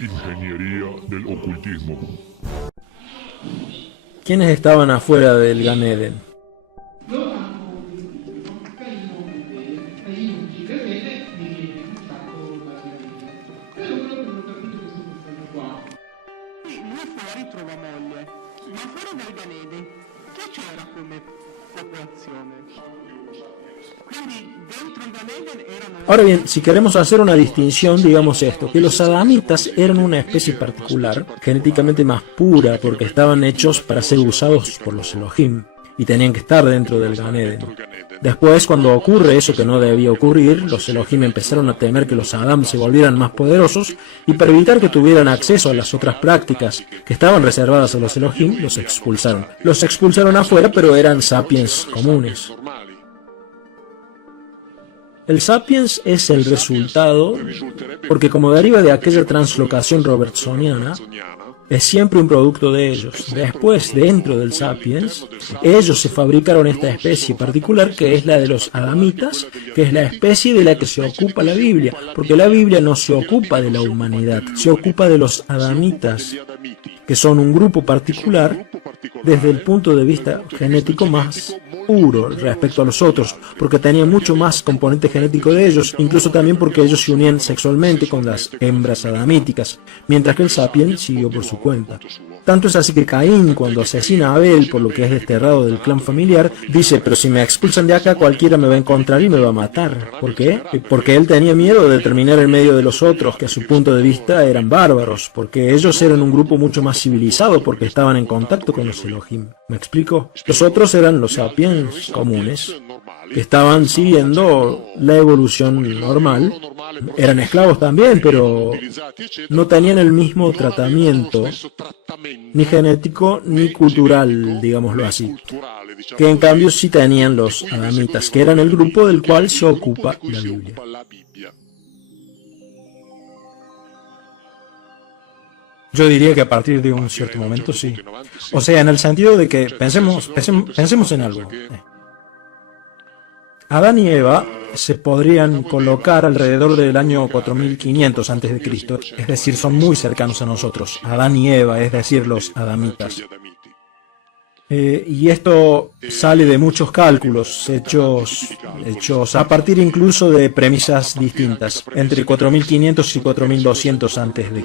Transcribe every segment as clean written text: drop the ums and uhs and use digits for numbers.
Ingeniería del ocultismo. ¿Quiénes estaban afuera del Gan Eden? Ahora bien, si queremos hacer una distinción, digamos esto, que los adamitas eran una especie particular, genéticamente más pura, porque estaban hechos para ser usados por los Elohim, y tenían que estar dentro del Gan Eden. Después, cuando ocurre eso que no debía ocurrir, los Elohim empezaron a temer que los Adam se volvieran más poderosos, y para evitar que tuvieran acceso a las otras prácticas que estaban reservadas a los Elohim, los expulsaron. Los expulsaron afuera, pero eran sapiens comunes. El sapiens es el resultado, porque como deriva de aquella translocación robertsoniana, es siempre un producto de ellos. Después, dentro del sapiens, ellos se fabricaron esta especie particular que es la de los adamitas, que es la especie de la que se ocupa la Biblia, porque la Biblia no se ocupa de la humanidad, se ocupa de los adamitas, que son un grupo particular desde el punto de vista genético más puro respecto a los otros, porque tenían mucho más componente genético de ellos, incluso también porque ellos se unían sexualmente con las hembras adamíticas, mientras que el sapien siguió por su cuenta. Tanto es así que Caín, cuando asesina a Abel por lo que es desterrado del clan familiar, dice, pero si me expulsan de acá cualquiera me va a encontrar y me va a matar. ¿Por qué? Porque él tenía miedo de terminar en medio de los otros, que a su punto de vista eran bárbaros, porque ellos eran un grupo mucho más civilizado porque estaban en contacto con los Elohim. ¿Me explico? Los otros eran los sapiens comunes, que estaban siguiendo la evolución normal. Eran esclavos también, pero no tenían el mismo tratamiento, ni genético ni cultural, digámoslo así, que en cambio sí tenían los adamitas, que eran el grupo del cual se ocupa la Biblia. Yo diría que a partir de un cierto momento sí. O sea, en el sentido de que pensemos en algo. Adán y Eva se podrían colocar alrededor del año 4500 a.C., es decir, son muy cercanos a nosotros. Adán y Eva, es decir, los adamitas. Y esto sale de muchos cálculos hechos a partir incluso de premisas distintas, entre 4500 y 4200 a.C.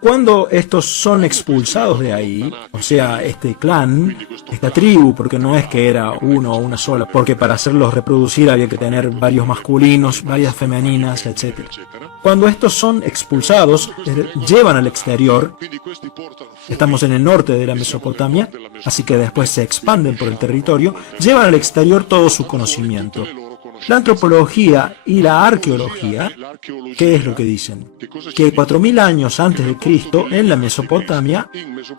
Cuando estos son expulsados de ahí, o sea, este clan, esta tribu, porque no es que era uno o una sola, porque para hacerlos reproducir había que tener varios masculinos, varias femeninas, etc. Cuando estos son expulsados, llevan al exterior, estamos en el norte de la Mesopotamia, así que después se expanden por el territorio, llevan al exterior todo su conocimiento. La antropología y la arqueología, ¿qué es lo que dicen? Que 4000 años antes de Cristo, en la Mesopotamia,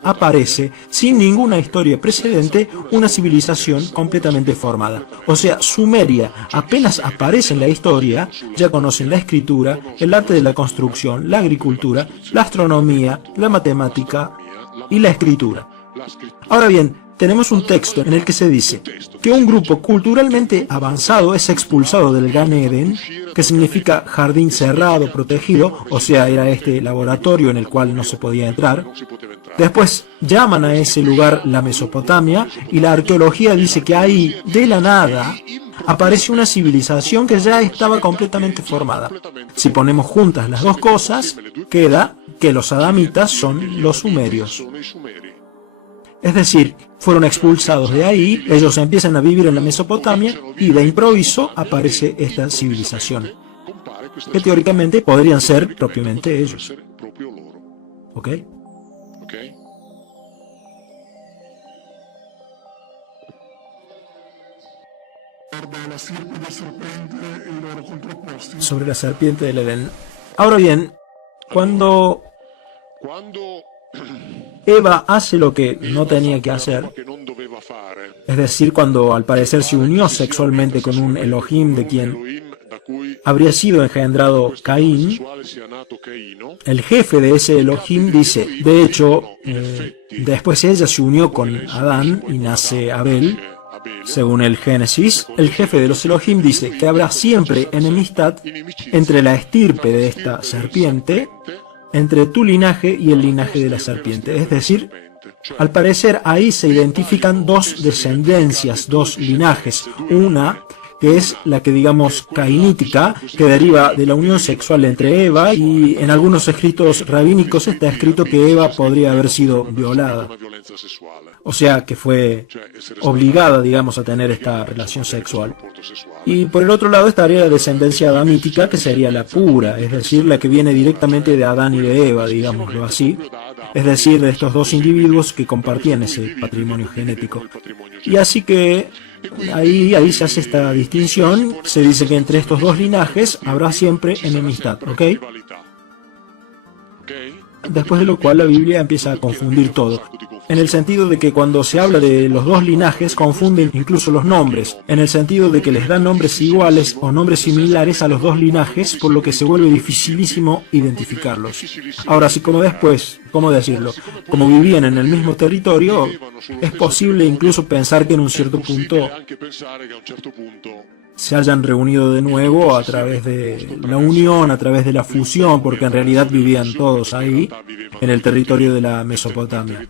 aparece, sin ninguna historia precedente, una civilización completamente formada. O sea, Sumeria apenas aparece en la historia, ya conocen la escritura, el arte de la construcción, la agricultura, la astronomía, la matemática y la escritura. Ahora bien, tenemos un texto en el que se dice que un grupo culturalmente avanzado es expulsado del Gan Eden, que significa jardín cerrado, protegido, o sea, era este laboratorio en el cual no se podía entrar. Después llaman a ese lugar la Mesopotamia, y la arqueología dice que ahí, de la nada, aparece una civilización que ya estaba completamente formada. Si ponemos juntas las dos cosas, queda que los adamitas son los sumerios. Es decir, fueron expulsados de ahí, ellos empiezan a vivir en la Mesopotamia y de improviso aparece esta civilización, que teóricamente podrían ser propiamente ellos. ¿Ok? Sobre la serpiente del Edén. Ahora bien, cuando Eva hace lo que no tenía que hacer, es decir, cuando al parecer se unió sexualmente con un Elohim de quien habría sido engendrado Caín, el jefe de ese Elohim dice, de hecho, después ella se unió con Adán y nace Abel, Según el Génesis, el jefe de los Elohim dice que habrá siempre enemistad entre la estirpe de esta serpiente, entre tu linaje y el linaje de la serpiente. Es decir, al parecer ahí se identifican dos descendencias, dos linajes. Una que es la que digamos cainítica, que deriva de la unión sexual entre Eva, y en algunos escritos rabínicos está escrito que Eva podría haber sido violada. O sea, que fue obligada, digamos, a tener esta relación sexual. Y por el otro lado estaría la descendencia adamítica, que sería la pura, es decir, la que viene directamente de Adán y de Eva, digámoslo así. Es decir, de estos dos individuos que compartían ese patrimonio genético. Y así que ahí se hace esta distinción, se dice que entre estos dos linajes habrá siempre enemistad, ¿ok? Después de lo cual la Biblia empieza a confundir todo, en el sentido de que cuando se habla de los dos linajes confunden incluso los nombres, en el sentido de que les dan nombres iguales o nombres similares a los dos linajes, por lo que se vuelve dificilísimo identificarlos. Ahora, si como después, ¿cómo decirlo?, como vivían en el mismo territorio, es posible incluso pensar que en un cierto punto se hayan reunido de nuevo a través de la unión, a través de la fusión, porque en realidad vivían todos ahí, en el territorio de la Mesopotamia.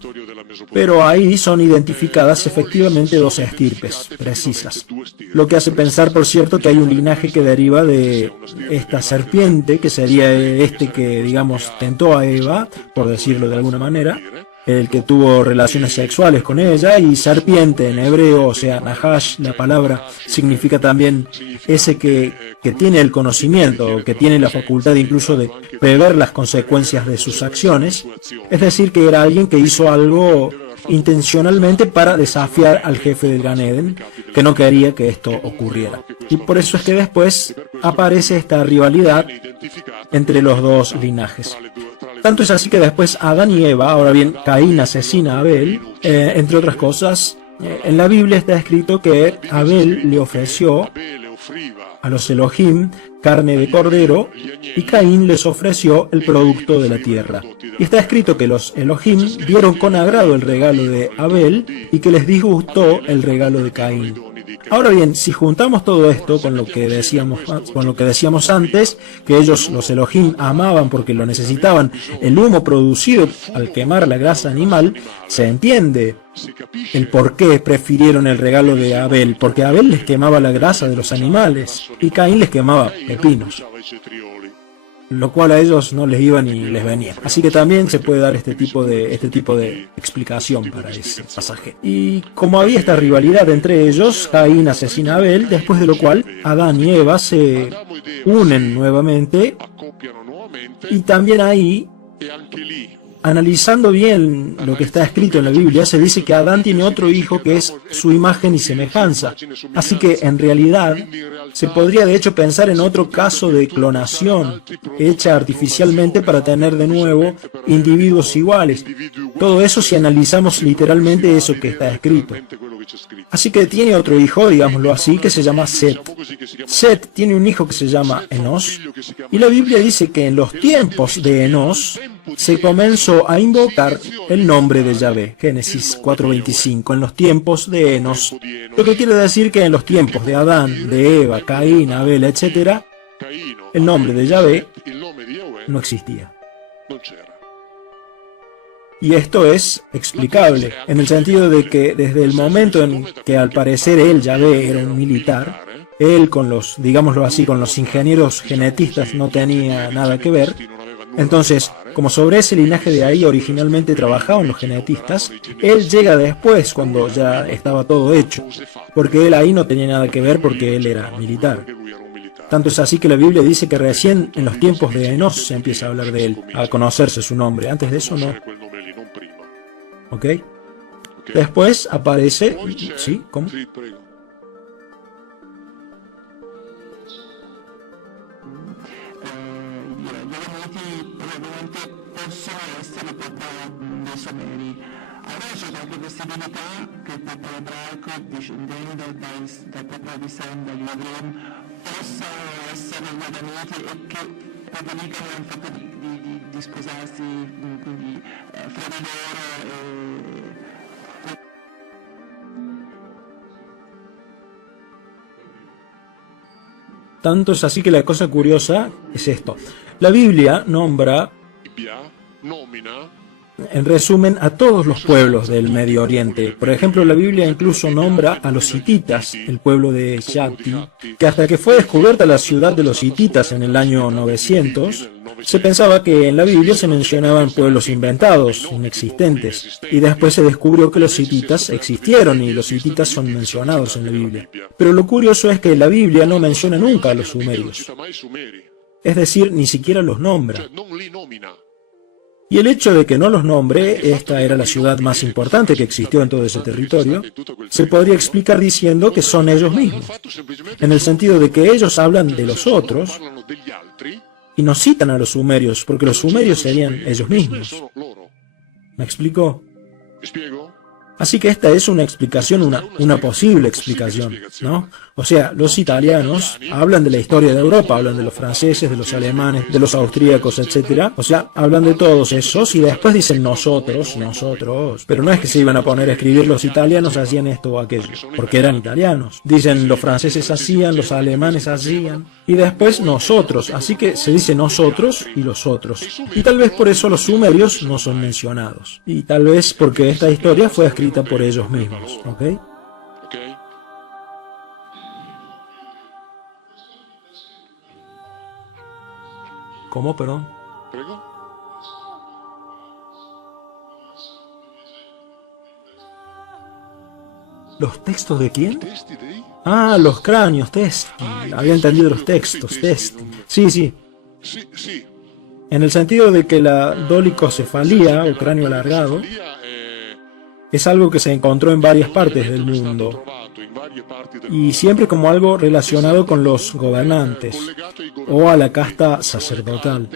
Pero ahí son identificadas efectivamente dos estirpes precisas, lo que hace pensar, por cierto, que hay un linaje que deriva de esta serpiente, que sería este que, digamos, tentó a Eva, por decirlo de alguna manera, el que tuvo relaciones sexuales con ella, y serpiente en hebreo, o sea, nahash, la palabra significa también ese que tiene el conocimiento, que tiene la facultad incluso de prever las consecuencias de sus acciones, es decir, que era alguien que hizo algo intencionalmente para desafiar al jefe del Gan Eden, que no quería que esto ocurriera. Y por eso es que después aparece esta rivalidad entre los dos linajes. Tanto es así que después Adán y Eva, ahora bien, Caín asesina a Abel, entre otras cosas, en la Biblia está escrito que Abel le ofreció a los Elohim carne de cordero y Caín les ofreció el producto de la tierra. Y está escrito que los Elohim dieron con agrado el regalo de Abel y que les disgustó el regalo de Caín. Ahora bien, si juntamos todo esto con lo que decíamos antes, que ellos, los Elohim, amaban porque lo necesitaban, el humo producido al quemar la grasa animal, se entiende el por qué prefirieron el regalo de Abel, porque Abel les quemaba la grasa de los animales y Caín les quemaba pepinos, lo cual a ellos no les iba ni les venía. Así que también se puede dar este tipo de explicación para ese pasaje. Y como había esta rivalidad entre ellos, Caín asesina a Abel, después de lo cual Adán y Eva se unen nuevamente, y también ahí, analizando bien lo que está escrito en la Biblia, se dice que Adán tiene otro hijo que es su imagen y semejanza. Así que en realidad se podría de hecho pensar en otro caso de clonación hecha artificialmente para tener de nuevo individuos iguales. Todo eso si analizamos literalmente eso que está escrito. Así que tiene otro hijo, digámoslo así, que se llama Set. Set tiene un hijo que se llama Enos, y la Biblia dice que en los tiempos de Enos se comenzó a invocar el nombre de Yahvé. Génesis 4:25, en los tiempos de Enos. Lo que quiere decir que en los tiempos de Adán, de Eva, Caín, Abel, etc., el nombre de Yahvé no existía. Y esto es explicable, en el sentido de que desde el momento en que al parecer él, Yahvé, era un militar, él con los, digámoslo así, con los ingenieros genetistas no tenía nada que ver. Entonces, como sobre ese linaje de ahí originalmente trabajaban los genetistas, él llega después cuando ya estaba todo hecho, porque él ahí no tenía nada que ver porque él era militar. Tanto es así que la Biblia dice que recién en los tiempos de Enos se empieza a hablar de él, a conocerse su nombre. Antes de eso no. ¿Ok? Después aparece... ¿Sí? ¿Cómo? Possono essere dei Sumeri. Allora c'è qualche possibilità che il popolo ebraico, discendendo dal popolo di Sem, dagli Avrim, possano essere gli Adamiti e che predicano il fatto di sposarsi quindi, fra di loro Tanto es así que la cosa curiosa es esto. La Biblia nombra, en resumen, a todos los pueblos del Medio Oriente. Por ejemplo, la Biblia incluso nombra a los hititas, el pueblo de Yati, que hasta que fue descubierta la ciudad de los hititas en el año 900, se pensaba que en la Biblia se mencionaban pueblos inventados, inexistentes, y después se descubrió que los hititas existieron y los hititas son mencionados en la Biblia. Pero lo curioso es que la Biblia no menciona nunca a los sumerios, es decir, ni siquiera los nombra. Y el hecho de que no los nombre, esta era la ciudad más importante que existió en todo ese territorio, se podría explicar diciendo que son ellos mismos, en el sentido de que ellos hablan de los otros y no citan a los sumerios, porque los sumerios serían ellos mismos. ¿Me explico? Así que esta es una explicación, una posible explicación, ¿no? O sea, los italianos hablan de la historia de Europa, hablan de los franceses, de los alemanes, de los austríacos, etc. O sea, hablan de todos esos y después dicen nosotros, pero no es que se iban a poner a escribir los italianos hacían esto o aquello, porque eran italianos. Dicen los franceses hacían, los alemanes hacían, y después nosotros, así que se dice nosotros y los otros. Y tal vez por eso los sumerios no son mencionados, y tal vez porque esta historia fue escrita por ellos mismos, ¿ok? ¿Cómo, perdón? ¿Los textos de quién? Ah, los cráneos, testi. Había entendido los textos, testi. Sí. En el sentido de que la dolicocefalía, o cráneo alargado, es algo que se encontró en varias partes del mundo, y siempre como algo relacionado con los gobernantes, o a la casta sacerdotal.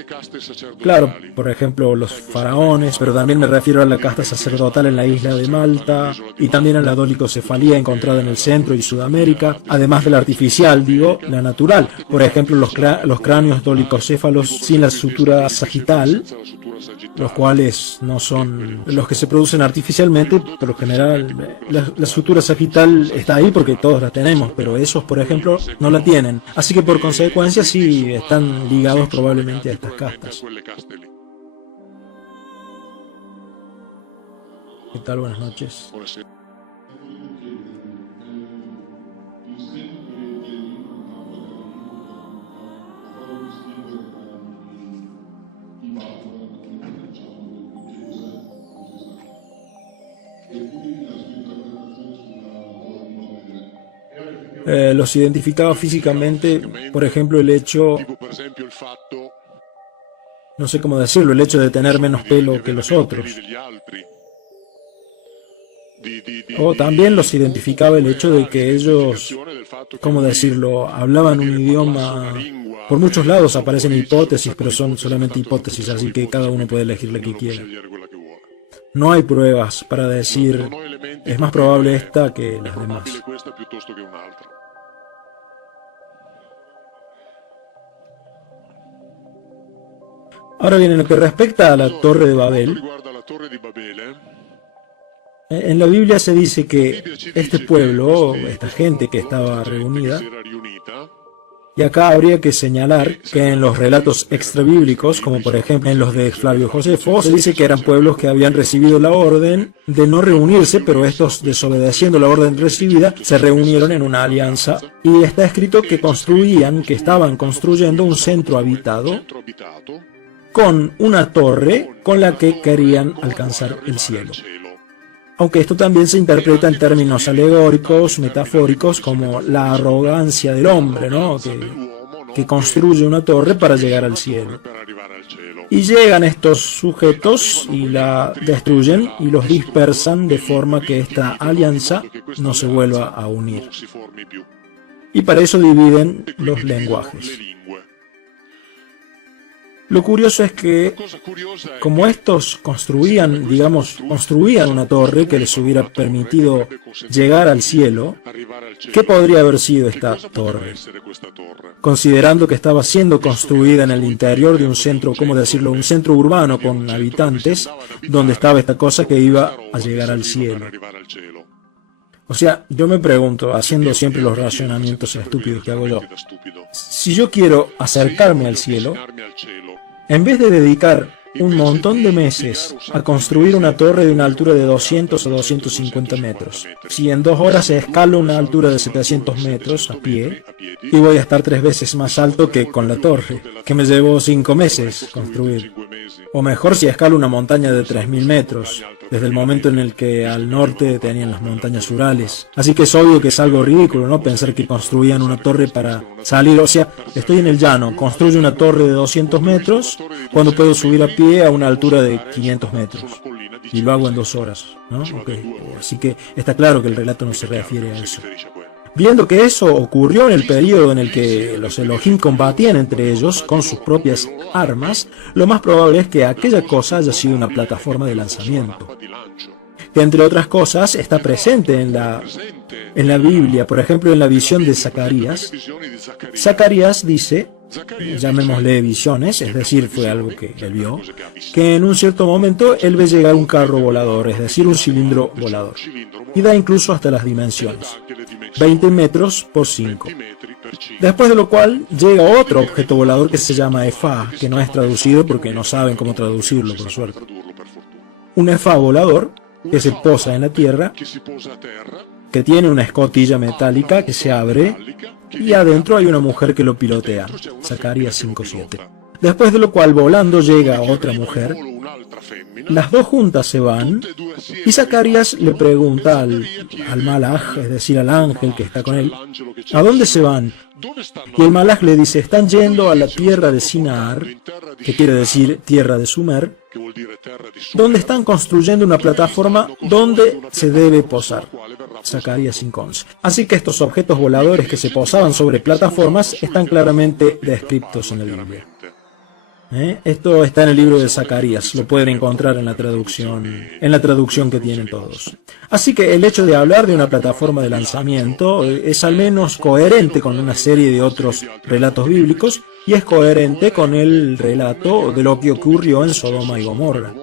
Claro, por ejemplo, los faraones, pero también me refiero a la casta sacerdotal en la isla de Malta, y también a la dolicocefalía encontrada en el centro y Sudamérica, además de la artificial, la natural. Por ejemplo, los cráneos dolicocéfalos sin la sutura sagital, los cuales no son los que se producen artificialmente. Por lo general, la sutura sagital está ahí porque todos la tenemos, pero esos, por ejemplo, no la tienen. Así que por consecuencia sí están ligados probablemente a estas castas. ¿Qué tal? Buenas noches. Los identificaba físicamente, por ejemplo, el hecho, no sé cómo decirlo, el hecho de tener menos pelo que los otros. O también los identificaba el hecho de que ellos, ¿cómo decirlo?, hablaban un idioma. Por muchos lados aparecen hipótesis, pero son solamente hipótesis, así que cada uno puede elegir la que quiera. No hay pruebas para decir, es más probable esta que las demás. Ahora bien, en lo que respecta a la Torre de Babel, en la Biblia se dice que este pueblo, esta gente que estaba reunida, y acá habría que señalar que en los relatos extrabíblicos, como por ejemplo en los de Flavio Josefo, se dice que eran pueblos que habían recibido la orden de no reunirse, pero estos, desobedeciendo la orden recibida, se reunieron en una alianza, y está escrito que estaban construyendo un centro habitado con una torre con la que querían alcanzar el cielo. Aunque esto también se interpreta en términos alegóricos, metafóricos, como la arrogancia del hombre, ¿no?, que construye una torre para llegar al cielo. Y llegan estos sujetos y la destruyen y los dispersan de forma que esta alianza no se vuelva a unir. Y para eso dividen los lenguajes. Lo curioso es que, como estos construían una torre que les hubiera permitido llegar al cielo, ¿qué podría haber sido esta torre? Considerando que estaba siendo construida en el interior de un centro, ¿cómo decirlo?, un centro urbano con habitantes, donde estaba esta cosa que iba a llegar al cielo. O sea, yo me pregunto, haciendo siempre los racionamientos estúpidos que hago yo, si yo quiero acercarme al cielo, en vez de dedicar un montón de meses a construir una torre de una altura de 200 o 250 metros, si en 2 horas escalo una altura de 700 metros a pie, y voy a estar 3 veces más alto que con la torre, que me llevó 5 meses construir. O mejor si escalo una montaña de 3000 metros, desde el momento en el que al norte tenían las montañas Urales. Así que es obvio que es algo ridículo, ¿no? Pensar que construían una torre para salir. O sea, estoy en el llano, construyo una torre de 200 metros cuando puedo subir a pie a una altura de 500 metros. Y lo hago en 2 horas, ¿no? Okay. Así que está claro que el relato no se refiere a eso. Viendo que eso ocurrió en el periodo en el que los Elohim combatían entre ellos con sus propias armas, lo más probable es que aquella cosa haya sido una plataforma de lanzamiento, que entre otras cosas está presente en la Biblia, por ejemplo en la visión de Zacarías. Zacarías dice, llamémosle visiones, es decir, fue algo que él vio, que en un cierto momento él ve llegar un carro volador, es decir, un cilindro volador, y da incluso hasta las dimensiones, 20 metros por 5. Después de lo cual llega otro objeto volador que se llama Efá, que no es traducido porque no saben cómo traducirlo, por suerte. Un Efá volador que se posa en la tierra, que tiene una escotilla metálica que se abre, y adentro hay una mujer que lo pilotea. Zacarías 5:7. Después de lo cual, volando llega otra mujer. Las dos juntas se van, y Zacarías le pregunta al malaj, es decir, al ángel que está con él, ¿a dónde se van? Y el malaj le dice, están yendo a la tierra de Sinar, que quiere decir tierra de Sumer, donde están construyendo una plataforma donde se debe posar. Zacarías 5:11. Así que estos objetos voladores que se posaban sobre plataformas están claramente descritos en la Biblia. Esto está en el libro de Zacarías, lo pueden encontrar en la traducción que tienen todos. Así que el hecho de hablar de una plataforma de lanzamiento es al menos coherente con una serie de otros relatos bíblicos y es coherente con el relato de lo que ocurrió en Sodoma y Gomorra.